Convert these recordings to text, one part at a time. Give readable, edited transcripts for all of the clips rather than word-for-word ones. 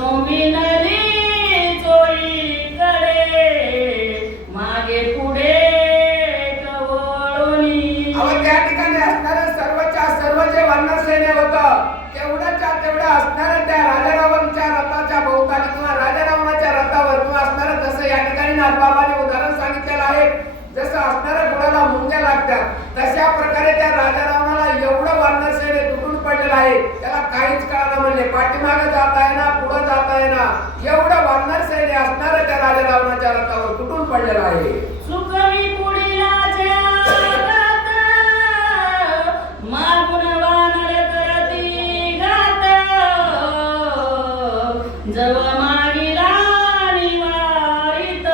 विनली चोळीकडे मागे पुढे कवळोनी. त्या ठिकाणी असणारं सर्वच्या सर्व जे वानर सैन्य होतं तेवढ्याच्या तेवढं असणारं त्या राजारावांच्या रथाच्या भोवताली किंवा राजारावणाच्या रथावर किंवा असणारं जसं या ठिकाणी नाथबाबांनी उदाहरण सांगितलेलं आहे, जसं असणारं घोड्याला मुंग्या लागतात तशा प्रकारे त्या राजारावणाला एवढं वानर सैन्य तुटून पडलेलं आहे, त्याला काहीच कळालं म्हणले, पाठीमागे जाता येईना पुढे जाता येईना, एवढं वानर सैन्य असणारं त्या राजारावणाच्या रथावर तुटून पडलेलं आहे. सुखवी पुढीला मागून वानर करती घात जव मागिला निवारित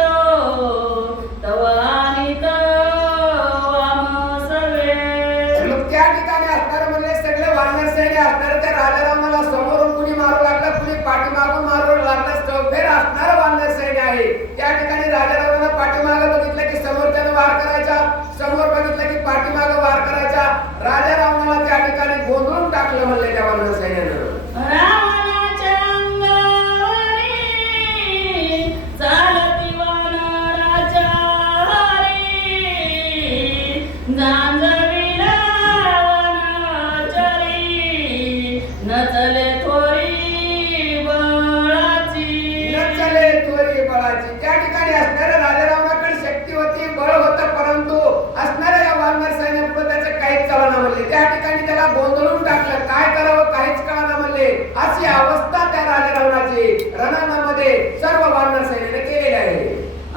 तव आणित वामसवे. त्या ठिकाणी असणारे म्हणले सगळे वानर सैन्य असणारे त्या राजारामाला समोरून कुणी मारू लागलं, कुणी पाठीमागून मारू लागलं, चौफेर असणारं वानर सैन्य आहे. त्या ठिकाणी राजारामाला पाठीमागे बघितलं की समोरच्यानं वार करायचा, समोर बघितलं की पाठीमागे वार करायचा. राजारामाला त्या ठिकाणी गोंधळून टाकलं म्हणले त्या वानर सैन्यानं. रावणाच्या अंगावरी चालती वानराच्या हरी जांजविला वनचरी नचले थोरी बळाची. नचले थोरी बळाची. त्या ठिकाणी असणाऱ्या राजारामाकडे शक्ती होती, बळ होतं, परंतु असणाऱ्या या वानर सैन्यापुढे त्याचं काहीच चालना म्हणले. त्या ठिकाणी त्याला गोंधळून टाकलं, काय करावं काहीच कळना म्हणले. अशी अवस्था त्या राजारावणाची रणांगणामध्ये सर्व वानर सैन्याने केलेली आहे.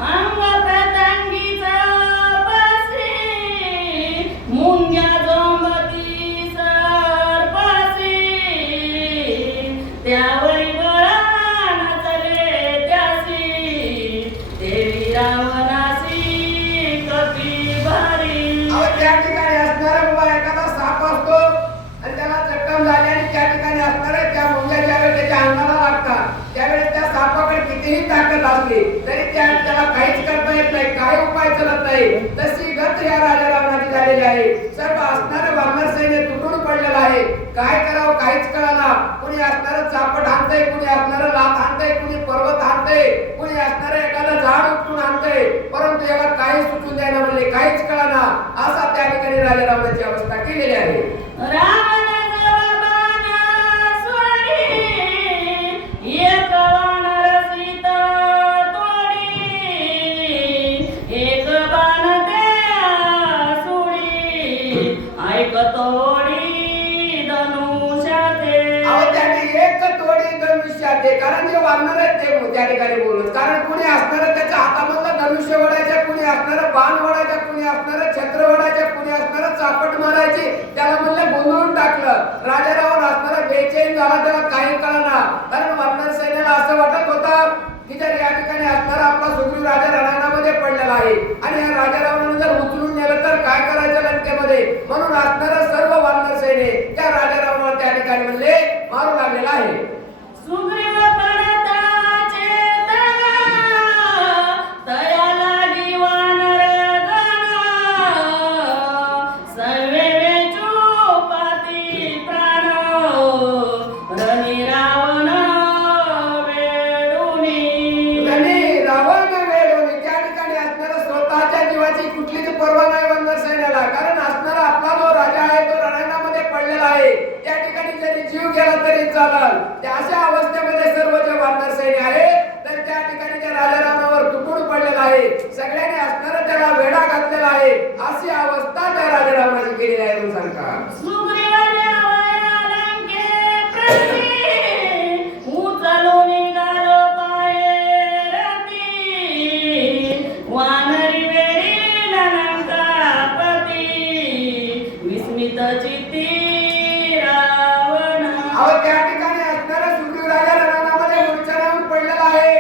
अंग प्रतंगीचा पासी मुंग्या जोंबती सरपासी त्यावरी बळा नचले त्यासी देवी रावणासी कपी भारी. त्या ठिकाणी असणारा बाबा एखादा साप असतो आणि त्याला जखम झाली आणि त्या ठिकाणी असणाऱ्या त्या मुंग्या ज्यावेळेस त्याच्या अंगाला लागतात त्यावेळेस त्या सापाकडे कितीही ताकद असली तरी त्याला काहीच करता येत नाही, काही उपाय चालत नाही. तशी गत या राजारावणाची झालेली आहे. सर्व असणारं वानर सैन्य तुटून पडलेलं आहे, काय करावं काहीच कळाना. कुणी असणारं चापट आणतंय, कुणी असणारं लाथ आणतंय, कुणी पर्वत आणतंय, कुणी असणारं एखादं झाड उपटून आणतंय, परंतु याला काही सुचून द्यायला म्हणले, काहीच कळाना. असा त्या ठिकाणी राजारावणाची अवस्था केलेली आहे. रावण जवाबान सोडी एक वानर सीता तोडी एक बाण त्या सोडी ऐकतोडी धनुष्याते. त्याने एक तोडी धनुष्याते, कारण जे वानर आहेत ते त्या ठिकाणी बोलत, कारण कुणी असणारं त्याच्या हातामधलं धनुष्य वडायचं, कुणी असणारं बाण वडायचं, कुणी असणारं छत्र वडायचं, कुणी असणारं चापट मारायची. त्याला म्हणलं गोंधळून टाकलं. राजारावण असणारा बेचैन झाला, त्याला काही कळना, कारण वानर सैन्याला असं वाटत होतं की जर या ठिकाणी असणारा आपला सुग्रीव राजा रणांगणामध्ये पडलेला आहे आणि या राजारावणाने जर उचलून नेलं तर काय करायचं लंकेमध्ये, म्हणून असणारं सर्व वानर सैन्य त्या राजारावणाला त्या ठिकाणी म्हणले मारू लागलेला आहे. सुग्रीव पडता चेतना तया लागी वानर गण सर्वे वेचूपाती प्राण रणी रावण वेडूनी. आणि रावण वेळोनी त्या ठिकाणी असणारं स्वतःच्या जीवाची कुठलीच पर्वा नाही वानर सैन्याला, कारण असणारा आपला जो राजा आहे तो रणांगणामध्ये पडलेला आहे. त्या ठिकाणी जरी जीव गेला तरी चालेल. त्या अशा अवस्थेमध्ये सर्व जे वानर सैन्य आहे तर त्या ठिकाणी त्या राजारावणावर तुटून पडलेला आहे, सगळ्यांनी असणारं त्याला वेढा घातलेला आहे. अशी अवस्था त्या राजारावणाची केलेली आहे. म्हणून सांगता सुग्रीवाच्या वया लंकेप्रती उचलून निघालो पाये रती वानरी वेडी लंकापती विस्मित चित्ती रावण. त्या ठिकाणी असणारा सुग्रीव राजा रणांगणामध्ये मूर्छा येऊन पडलेला आहे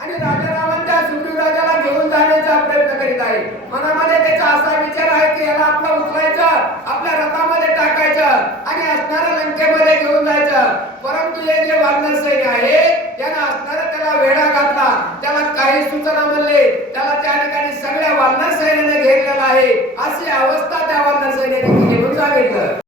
आणि राजारावण त्या सुग्रीव राजाला घेऊन जाण्याचा प्रयत्न करीत आहे. मनामध्ये त्याचा असा विचार आहे की याला आपला उचलायचं, आपल्या रथामध्ये टाकायचं आणि असणाऱ्या लंकेमध्ये घेऊन जायचं. परंतु हे जे वानर सैन्य आहे त्यानं असणारा त्याला वेढा घातला, त्याला काही सूचना म्हणले, त्याला त्या ठिकाणी सगळ्या वानर सैन्याने घेतलेला आहे. अशी अवस्था त्या वानर सैन्याने केली म्हणून सांगितलं.